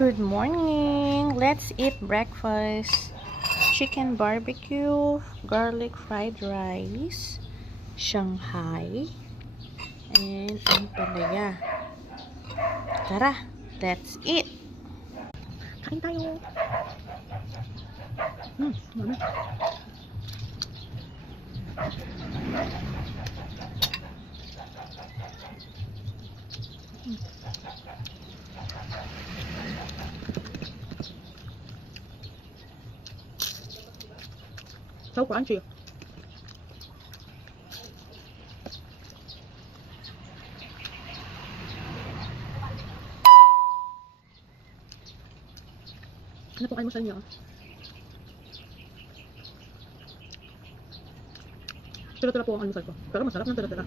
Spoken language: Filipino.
Good morning! Let's eat breakfast. Chicken barbecue, garlic fried rice, Shanghai, and ampalaya. Tara, let's eat! Kain tayo! Mami. So crunchy. Ano po kayo mo sa inyo? Tira-tira po ang almusal ko. Pero masarap ng tira-tira.